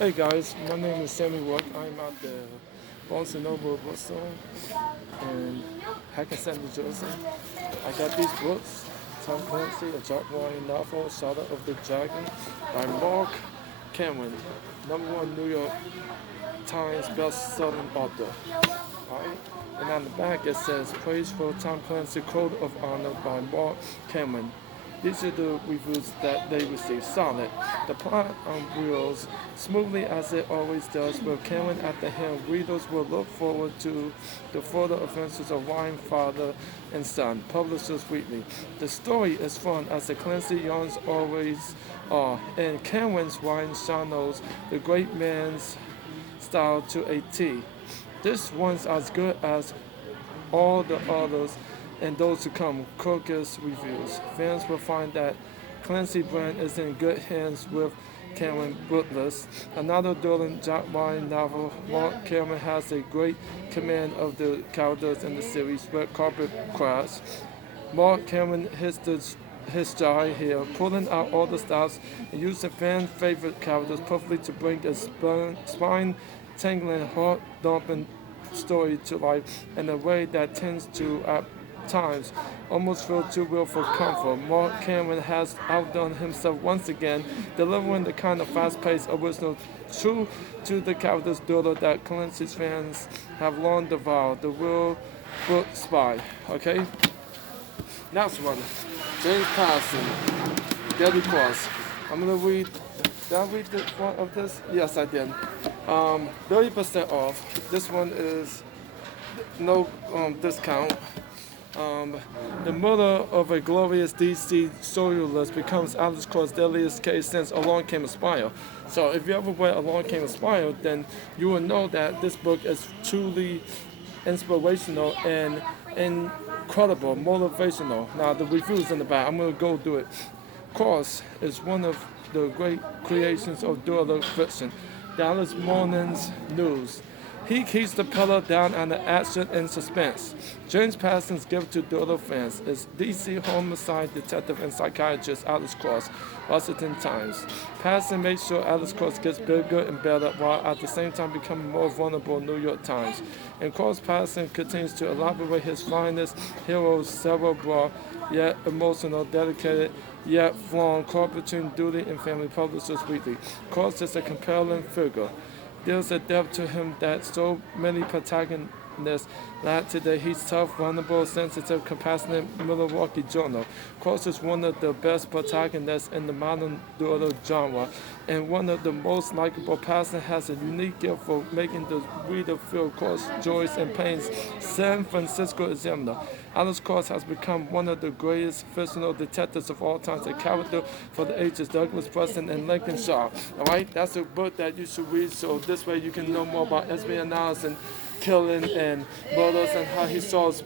Hey guys, my name is Sammie. I'm at the Barnes& Noble bookstore in Hackensack, New Jersey. I got these books, Tom Clancy, a Jack Ryan novel, Shadow of the Dragon by Mark Cameron, #1 New York Times best-selling author. Alright? And on the back it says, Praise for Tom Clancy Code of Honor by Mark Cameron. These are the reviews that they received. Solid. The plot unreels smoothly as it always does. With Cameron at the helm, readers will look forward to the further adventures of Ryan father and son. Publishers Weekly. The story is fun as the Clancy yarns always are, and Cameron's Ryan channels the great man's style to a T. This one's as good as all the others and those to come. Crocus reviews. Fans will find that Clancy Brand is in good hands with Cameron Bootless. Another dueling Jack Ryan novel. Mark Cameron has a great command of the characters in the series. Red Carpet Crash. Mark Cameron his stride here, pulling out all the stops and using fan favorite characters perfectly to bring a spine tangling, heart thumping story to life in a way that tends to, at times, almost feel too real for comfort. Mark Cameron has outdone himself once again, delivering the kind of fast-paced original true to the character's daughter that Clancy's fans have long devoured. The real book spy. Okay? Next one. James Patterson, Deadly Cross. I'm gonna read. Did I read the one of this? Yes, I did. 30% off. This one is no discount. The murder of a glorious DC soloist becomes Alice Cross's deadliest case since Along Came a Spire. So if you ever read Along Came a Spire, then you will know that this book is truly inspirational and incredible, motivational. Now the reviews in the back, I'm gonna go do it. Cross is one of the great creations of thriller fiction. Dallas Morning's News. He keeps the pedal down on the action and suspense. James Paterson's gift to thriller fans is DC homicide detective and psychiatrist Alice Cross, Washington Times. Patterson makes sure Alice Cross gets bigger and better while at the same time becoming more vulnerable, New York Times. In Cross, Patterson continues to elaborate his finest hero's cerebral, yet emotional, dedicated, yet flawed, caught between duty and family. Publishers Weekly. Cross is a compelling figure. There's a depth to him that so many protagonists lack today. He's tough, vulnerable, sensitive, compassionate, Milwaukee Journal. Cross is one of the best protagonists in the modern thriller genre, and one of the most likable. Patterson has a unique gift for making the reader feel Cross' joys and pains. San Francisco Examiner. Alice Cross has become one of the greatest fictional detectives of all times, a character for the ages, Douglas Preston and Lincoln Shaw. Alright, that's a book that you should read, so this way you can know more about espionage and killing and murders and how he solves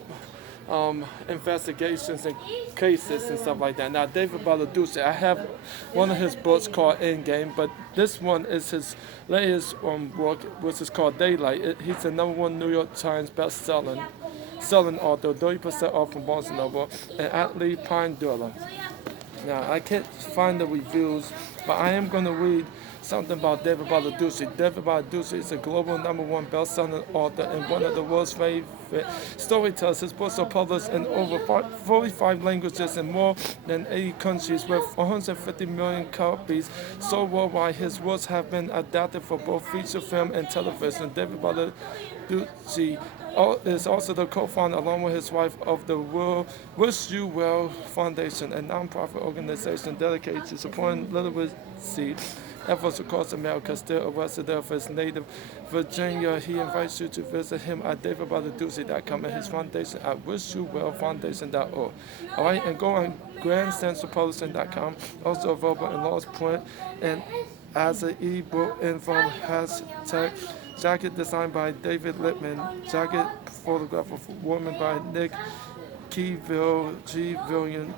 investigations and cases and stuff like that. Now, David Baladucci, I have one of his books called Endgame, but this one is his latest work, which is called Daylight. He's the #1 New York Times selling author, 30% off from Barnes& Noble, and Atlee Pine Dweller. Now, I can't find the reviews, but I am going to read something about David Baladucci. David Baladucci is a global #1 best-selling author and one of the world's favorite storytellers. His books are published in over 45 languages in more than 80 countries, with 150 million copies sold worldwide. His works have been adapted for both feature film and television. David Baladucci is also the co-founder, along with his wife, of the Wish You Well Foundation, a non-profit organization dedicated to supporting literacy efforts across America. Still a resident of his native Virginia, he invites you to visit him at davidbaladucci.com and his foundation at wishyouvellfoundation.org. Alright, and go on grandcentralpublishing.com, also available in large print and as an e-book and from hashtag jacket designed by David Lippman, jacket photograph of woman by Nick Keyville, G. Villian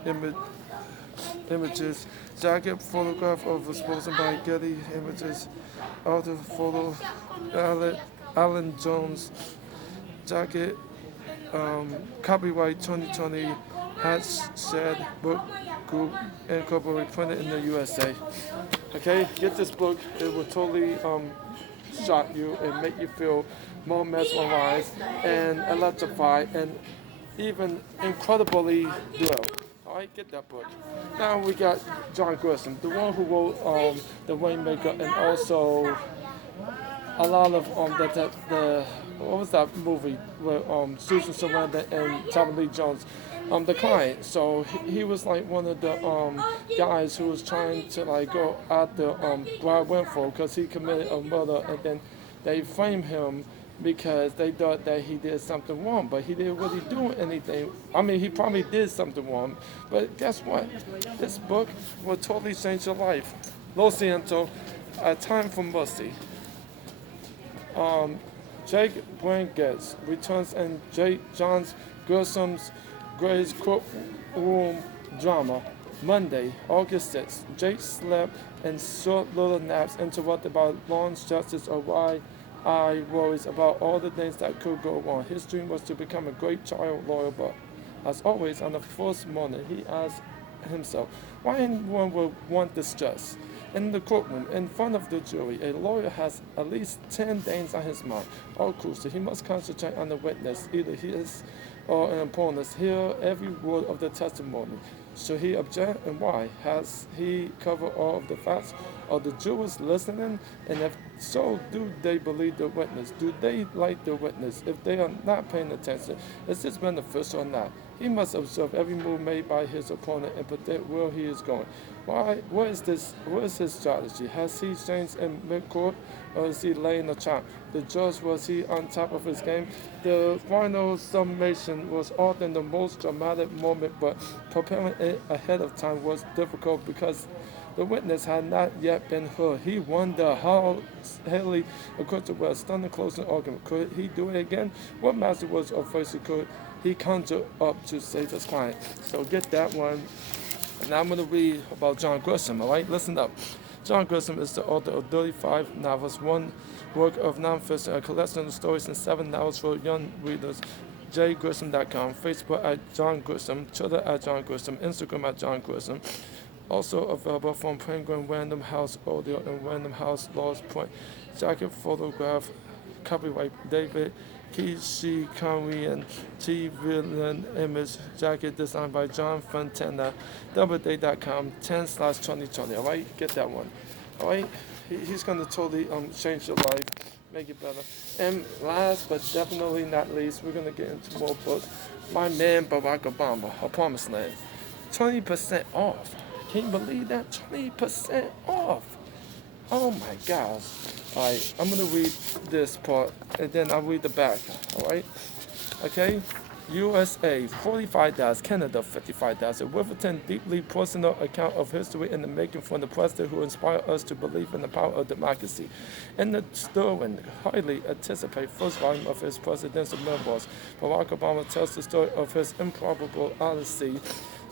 Images, jacket photograph of exposing by Getty Images, author photo Alan Jones, jacket copyright 2020 Hatch Shed Book Group Incorporated, printed in the USA. Okay, get this book. It will totally shock you and make you feel more mesmerized and electrified and even incredibly thrilled. Alright, get that book. Now we got John Grisham, the one who wrote The Rainmaker and also a lot of the what was that movie with Susan Sarandon and Tommy Lee Jones, The Client. So he was like one of the guys who was trying to like go after Brad Winfrey because he committed a murder, and then they framed him because they thought that he did something wrong, but he didn't really do anything. I mean, he probably did something wrong, but guess what? This book will totally change your life. Lo siento, A Time for Mercy. Jake Blanquez returns in John Grisham's Gray's Courtroom Drama. Monday, August 6th. Jake slept in short little naps interrupted by long stretches of wide eye worries about all the things that could go wrong. His dream was to become a great child lawyer, but as always, on the first morning, he asked himself, why anyone would want this stress? In the courtroom, in front of the jury, a lawyer has at least 10 things on his mind, all crucial. He must concentrate on the witness, either his or an opponent's, hear every word of the testimony. Should he object, and why? Has he covered all of the facts? Are the jurors listening? And if so, do they believe the witness? Do they like the witness? If they are not paying attention, is this beneficial or not? He must observe every move made by his opponent and predict where he is going. Why? What is his strategy? Has he changed in mid-court, or is he laying a trap? The judge, was he on top of his game? The final summation was often the most dramatic moment, but preparing it ahead of time was difficult because the witness had not yet been heard. He wondered how Haley acquitted was. Stunning closing argument. Could he do it again? What master was or face could he conjure up to save his client? So get that one. And now I'm going to read about John Grisham, all right? Listen up. John Grisham is the author of 35 novels, one work of nonfiction, a collection of stories, and 7 novels for young readers. jgrisham.com, Facebook at John Grisham, Twitter at John Grisham, Instagram at John Grisham. Also available from Penguin, Random House Audio, and Random House Laws Point. Jacket photograph, copyright David Kishikami and T. Villain image jacket designed by John Fontana. Doubleday.com 10/2020. Alright, get that one. Alright, he's going to totally change your life, make it better. And last but definitely not least, we're going to get into more books. My man Barack Obama, A Promised Land. 20% off. Can you believe that? 20% off. Oh my gosh. Alright, I'm going to read this part and then I'll read the back. Alright? Okay? USA, $45. Canada, $55. Riverton, deeply personal account of history in the making from the president who inspired us to believe in the power of democracy. In the stirring, highly anticipated first volume of his presidential memoirs, Barack Obama tells the story of his improbable odyssey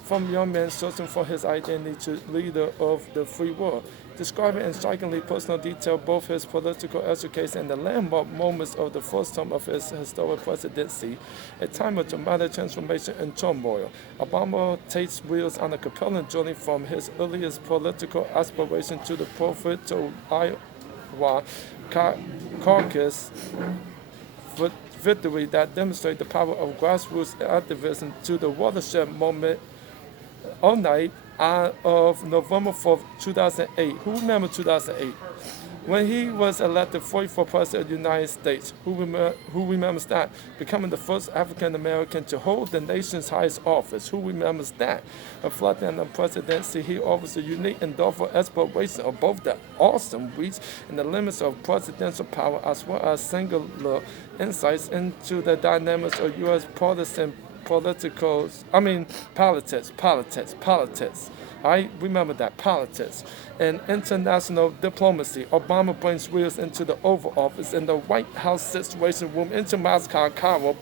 from young man searching for his identity to leader of the free world. Describing in strikingly personal detail both his political education and the landmark moments of the first term of his historic presidency, a time of dramatic transformation and turmoil. Obama takes wheels on a compelling journey from his earliest political aspiration to the pivotal Iowa caucus victory that demonstrates the power of grassroots activism to the watershed moment all night of November 4th, 2008. Who remembers 2008? When he was elected 44th President of the United States. Who remembers that? Becoming the first African American to hold the nation's highest office. Who remembers that? Reflecting on the presidency, he offers a unique and thoughtful exploration of both the awesome reach and the limits of presidential power, as well as singular insights into the dynamics of U.S. politics. I remember that politics and international diplomacy. Obama brings wheels into the Oval Office and the White House Situation Room into Moscow, Cairo,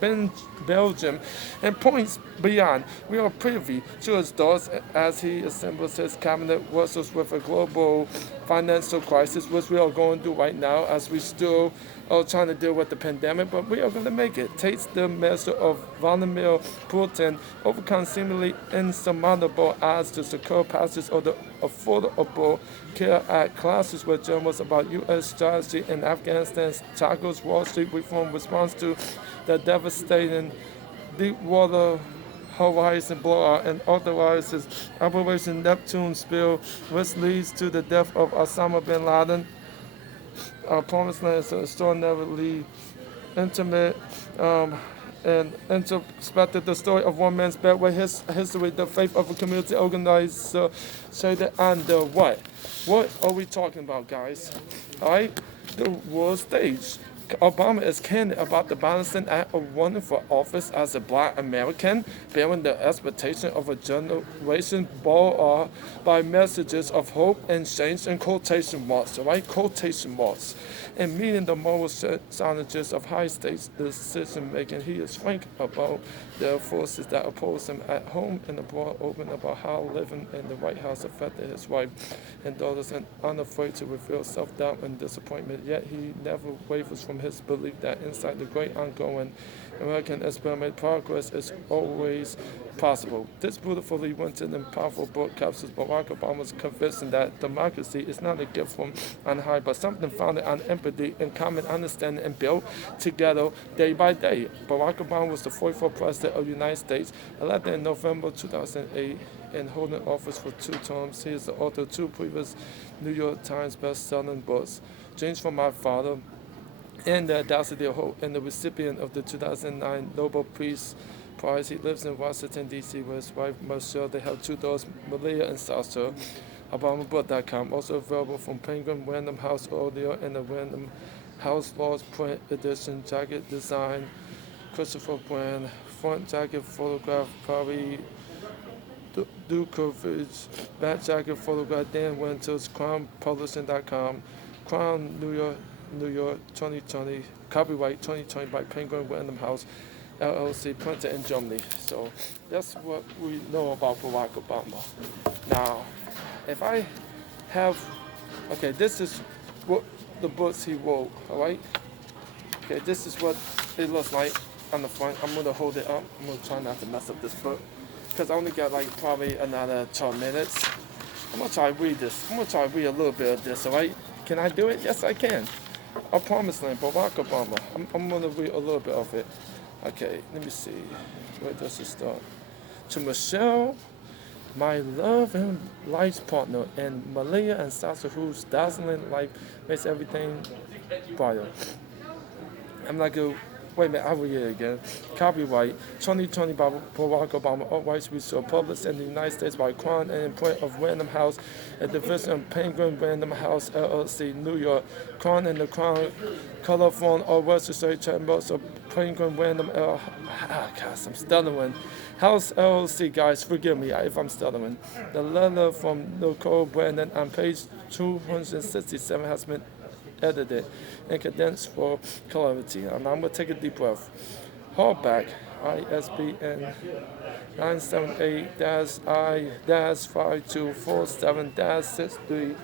Belgium, and points beyond. We are privy to his thoughts as he assembles his cabinet, wrestles with a global financial crisis, which we are going through right now as we still are trying to deal with the pandemic, but we are going to make it. Takes the measure of Vladimir Putin, overcome seemingly insurmountable odds to secure passage of the Affordable Care Act, classes with journalists about U.S. strategy in Afghanistan, tackles Wall Street reform response to the devastating Deepwater Horizon blowout and authorizes Operation Neptune spill, which leads to the death of Osama bin Laden. Promised Land is extraordinarily intimate and introspective. The story of one man's bed with his history, the faith of a community organized, shaded on the what? What are we talking about, guys? All right, the world stage. Obama is candid about the balancing act of running for office as a black American, bearing the expectation of a generation born by messages of hope and change in quotation marks, right? Quotation marks. And meeting the moral challenges of high stakes decision making, he is frank about the forces that oppose him at home and abroad, open about how living in the White House affected his wife and daughters, and unafraid to reveal self-doubt and disappointment. Yet he never wavers from his belief that inside the great ongoing American experiment, progress is always possible. This beautifully written and powerful book captures Barack Obama's conviction that democracy is not a gift from on high, but something founded on empathy and common understanding and built together day by day. Barack Obama was the 44th president of the United States, elected in November 2008 and holding office for 2 terms. He is the author of 2 previous New York Times best-selling books, Dreams from My Father and The Audacity of Hope, and the recipient of the 2009 Nobel Peace Prize. He lives in Washington, D.C. with his wife, Michelle. They have 2 daughters, Malia and Sasha. ObamaBook.com, also available from Penguin Random House Audio and the Random House Laws Print Edition. Jacket design, Christopher Brand. Front jacket photograph, Probably Dukovich. Back jacket photograph, Dan Winters. CrownPublishing.com. Crown, New York, 2020. Copyright 2020 by Penguin Random House LLC, printed in Germany. So that's what we know about Barack Obama. Now, if I have, okay, this is what the books he wrote, all right? Okay, this is what it looks like on the front. I'm going to hold it up. I'm going to try not to mess up this book because I only got like probably another 12 minutes. I'm going to try to read this. I'm going to try to read a little bit of this, all right? Can I do it? Yes, I can. A Promised Land, Barack Obama. I'm going to read a little bit of it. Okay, let me see. Where does it start? To Michelle, my love and life's partner, and Malia and Sasha, whose dazzling life makes everything brighter. I'm not going to, wait a minute, I'll read it again. Copyright 2020 by Barack Obama, all rights reserved, published in the United States by Crown and Imprint of Random House, a division of Penguin Random House LLC, New York. Crown and the Crown color phone or registered trademarks of Penguin Random gosh, I'm stuttering. House LLC, guys, forgive me if I'm stuttering. The letter from Nicole Brandon on page 267 has been edited and condensed for clarity. And I'm going to take a deep breath. Hardback, ISBN 978-I-5247-63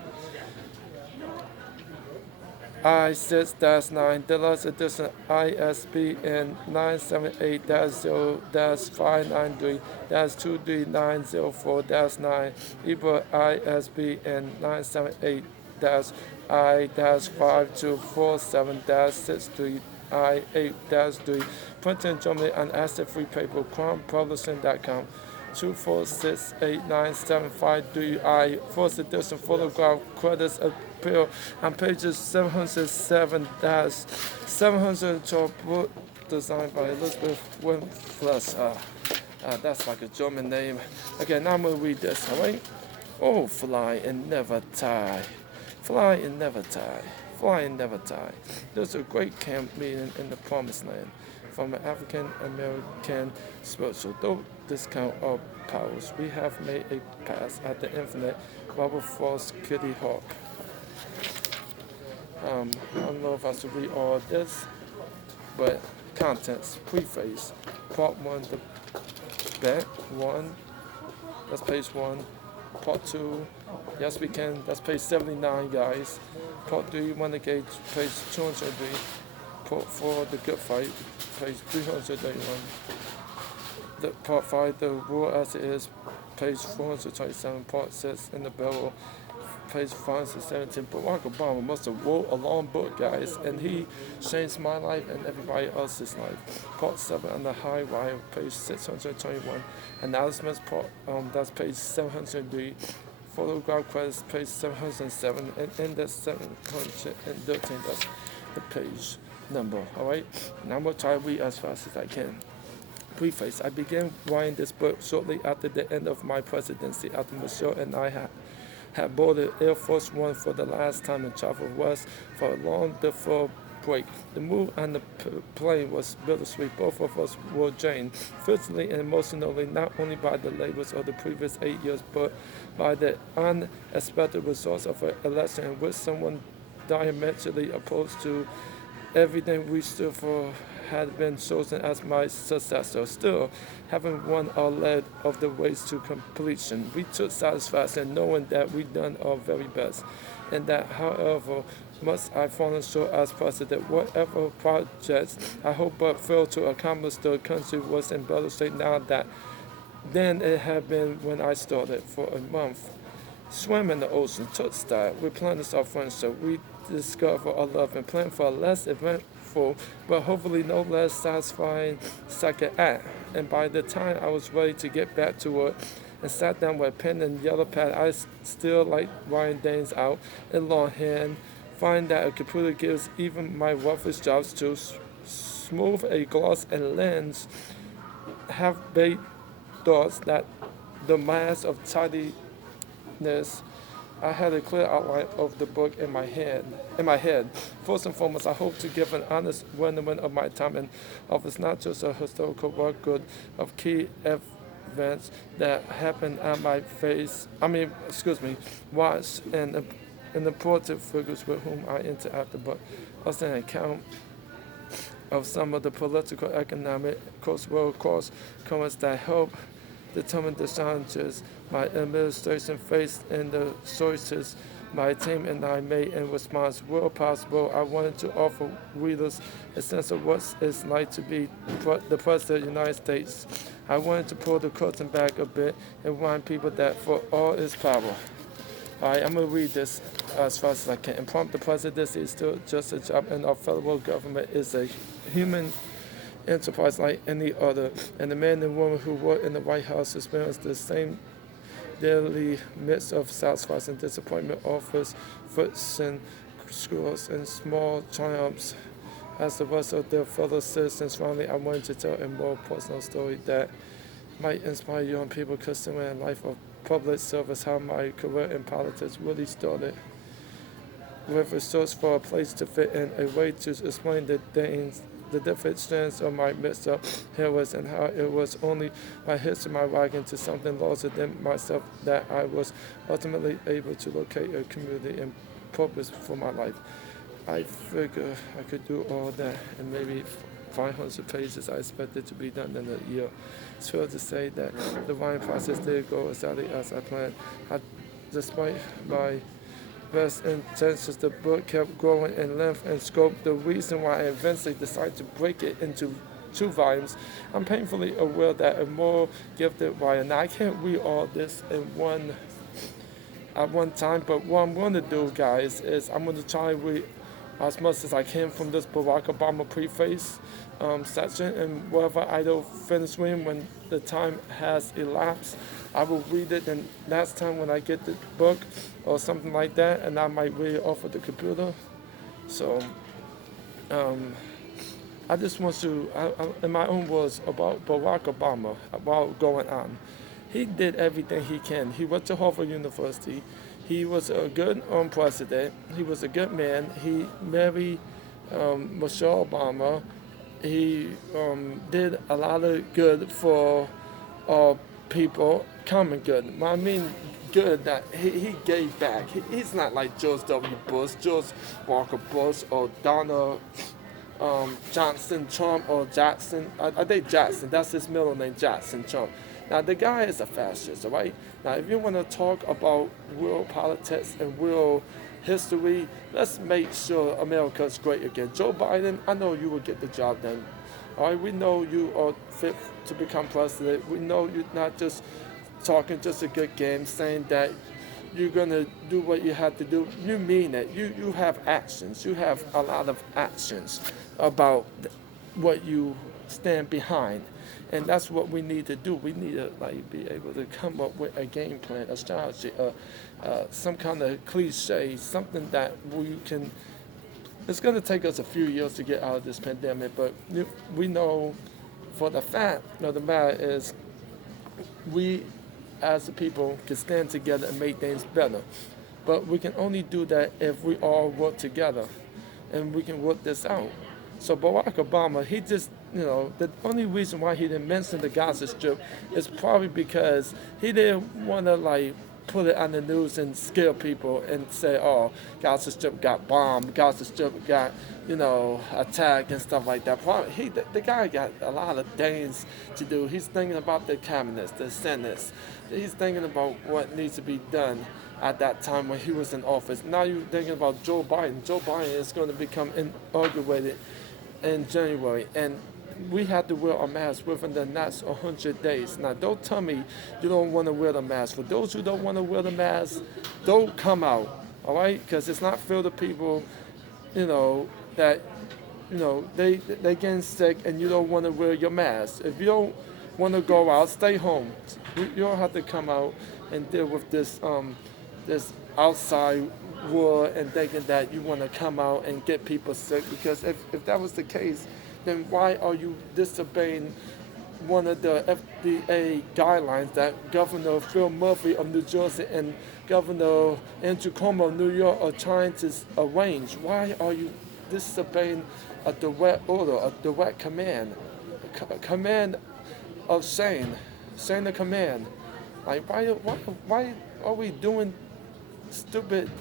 I6-9, Deluxe Edition, ISBN 978-593-23904-9, ebook ISBN 978-I-5247-63 I8-3, printed in Germany on acid-free paper, CrownPublishing.com, 2468975 first edition photograph credits appear on pages 707-712, book designed by Elizabeth Winflesh. That's like a German name. Okay, now I'm going to read this, all right? Oh, fly and never tie. Fly and never tie. Fly and never tie. There's a great camp meeting in the Promised Land. from an African American spiritual. Though discount our powers, we have made a pass at the infinite. Barbara Frost, Kitty Hawk. I don't know if I should read all of this, but contents, preface, part one, the bet one, that's page one. Part two, yes we can, that's page 79, guys. Part three, Renegade, page 203. Part four, the good fight, page 331. Part five, the war as it is, page 427. Part six, in the barrel, page 517. Barack Obama must have wrote a long book, guys, and he changed my life and everybody else's life. Part 7 on the high wire, page 621. Announcements, that's page 703. Photograph credits, page 707. And index 713, that's the page number, alright? Now I'm going to try to read as fast as I can. Preface. I began writing this book shortly after the end of my presidency, after Michelle and I had boarded Air Force One for the last time and traveled west for a long deferred break. The move on the plane was bittersweet. Both of us were drained, physically and emotionally, not only by the labors of the previous 8 years, but by the unexpected results of an election in which someone diametrically opposed to everything we stood for had been chosen as my successor. Still, having won our leg of the race to completion, we took satisfaction knowing that we'd done our very best, and that however much I've fallen short as president, whatever projects I hope but failed to accomplish, the country was in better shape now than it had been when I started. For a month, swam in the ocean, took style, replenished our friendship, we discovered our love, and planned for a less eventful, but hopefully no less satisfying second act. And by the time I was ready to get back to work and sat down with a pen and yellow pad, I still like writing things out in longhand, find that a computer gives even my roughest jobs to smooth a gloss and lens, half-baked thoughts that the mass of tidiness. I had a clear outline of the book in my head. First and foremost, I hope to give an honest rendering of my time in office, not just a historical record of key events that happened on my watch, and important figures with whom I interacted, but also an account of some of the political, economic, world course currents that help determine the challenges my administration faced and the choices my team and I made in response. Where possible, I wanted to offer readers a sense of what it's like to be the President of the United States. I wanted to pull the curtain back a bit and remind people that for all its power. Alright, I'm going to read this as fast as I can. And prompt, the presidency is still just a job, and our federal government is a human enterprise like any other, and the men and women who work in the White House experience the same daily mix of satisfaction, disappointment, offers, friction, screws, and small triumphs as the rest of their fellow citizens. Finally, I wanted to tell a more personal story that might inspire young people considering a life of public service, how my career in politics really started, with a search for a place to fit in, a way to explain the different strands of my mixed-up heroes, and how it was only by hitching my wagon to something larger than myself that I was ultimately able to locate a community and purpose for my life. I figure I could do all that in maybe 500 pages. I expected to be done in a year. It's fair to say that the writing process did go exactly as I planned. Despite my best intentions, the book kept growing in length and scope. The reason why I eventually decided to break it into 2 volumes, I'm painfully aware that a more gifted writer. Now, I can't read all this at one time, but what I'm going to do, guys, is I'm going to try and read as much as I can from this Barack Obama preface section, and whatever I don't finish reading when the time has elapsed, I will read it, and next time when I get the book or something like that, and I might read it off of the computer. So I just want to, in my own words, about Barack Obama, about going on. He did everything he can. He went to Harvard University. He was a good president. He was a good man. He married Michelle Obama. he did a lot of good for uh, people, common good. I mean, good that he gave back. He's not like George W. Bush, George Walker Bush, or Donald Johnson Trump, or Jackson. I think Jackson. That's his middle name, Jackson Trump. Now the guy is a fascist, all right? Now if you want to talk about world politics and world history, let's make sure America's great again. Joe Biden, I know you will get the job done. All right, we know you are fit to become president. We know you're not just talking just a good game, saying that you're gonna do what you have to do. You mean it. You have actions. You have a lot of actions about what you stand behind, and that's what we need to do. We need to like be able to come up with a game plan, a strategy, some kind of cliche, something that we can. It's going to take us a few years to get out of this pandemic, but we know for the fact of the matter is we as a people can stand together and make things better. But we can only do that if we all work together and we can work this out. So Barack Obama, he just, the only reason why he didn't mention the Gaza Strip is probably because he didn't want to like put it on the news and scare people and say, oh, Gaza Strip got bombed, Gaza Strip got, attacked and stuff like that. Probably, the guy got a lot of things to do. He's thinking about the cabinets, the senates. He's thinking about what needs to be done at that time when he was in office. Now you're thinking about Joe Biden. Joe Biden is going to become inaugurated in January, and we have to wear a mask within the next 100 days. Now, don't tell me you don't want to wear the mask. For those who don't want to wear the mask, don't come out, all right? Because it's not fair to people, that, they getting sick and you don't want to wear your mask. If you don't want to go out, stay home. You don't have to come out and deal with this outside world and thinking that you want to come out and get people sick. Because if that was the case, then why are you disobeying one of the FDA guidelines that Governor Phil Murphy of New Jersey and Governor Andrew Cuomo of New York are trying to arrange? Why are you disobeying a direct order, a direct command, a command of saying the command? Like, why are we doing stupid,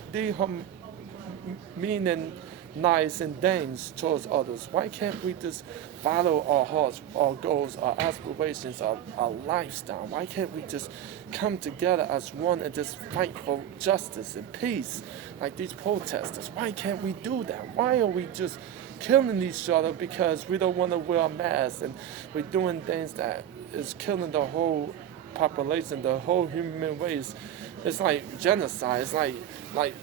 demeaning, nice and things towards others? Why can't we just follow our hearts, our goals, our aspirations, our lifestyle? Why can't we just come together as one and just fight for justice and peace like these protesters? Why can't we do that? Why are we just killing each other because we don't want to wear a mask, and we're doing things that is killing the whole population, the whole human race? It's like genocide. It's like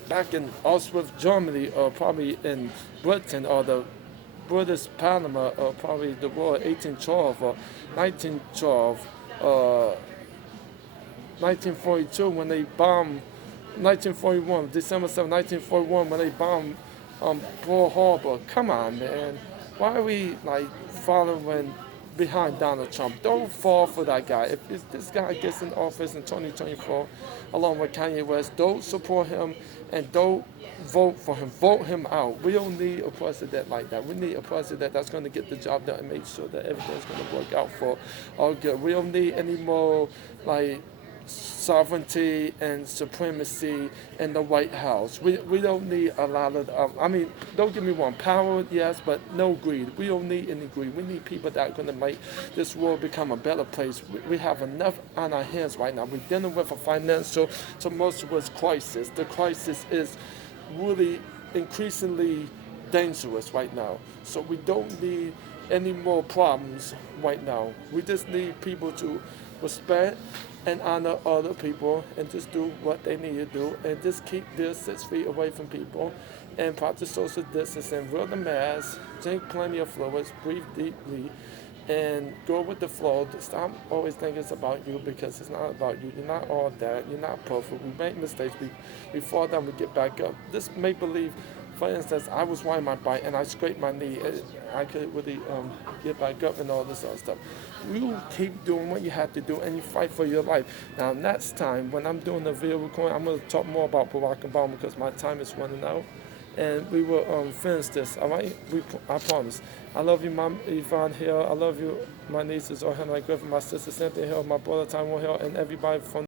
back in Auschwitz, Germany, or probably in Britain, or the British Panama, or probably the war 1812 or 1912, 1942 when they bombed, 1941, December 7, 1941 when they bombed Pearl Harbor. Come on, man. Why are we like following behind Donald Trump? Don't fall for that guy. If this guy gets in office in 2024, along with Kanye West, don't support him and don't vote for him. Vote him out. We don't need a president like that. We need a president that's going to get the job done and make sure that everything's going to work out for all good. We don't need any more like sovereignty and supremacy in the White House. We don't need a lot of, don't get me wrong, power, yes, but no greed. We don't need any greed. We need people that are going to make this world become a better place. We have enough on our hands right now. We're dealing with a financial, tumultuous crisis. The crisis is really increasingly dangerous right now. So we don't need any more problems right now. We just need people to respect and honor other people and just do what they need to do and just keep their 6 feet away from people and practice social distancing, wear the mask, drink plenty of fluids, breathe deeply, and go with the flow. Stop always thinking it's about you, because it's not about you. You're not all that. You're not perfect. We make mistakes. We fall down, we get back up. This make-believe, for instance, I was riding my bike and I scraped my knee. I could really get back up and all this other stuff. You keep doing what you have to do and you fight for your life. Now, next time when I'm doing the video recording, I'm going to talk more about Barack Obama because my time is running out. and we will finish this. All right, I promise. I love you, Mom Yvonne Hill. I love you, my nieces, Ohana Griffin, my sister Cynthia Hill, my brother Tyrone Hill, and everybody from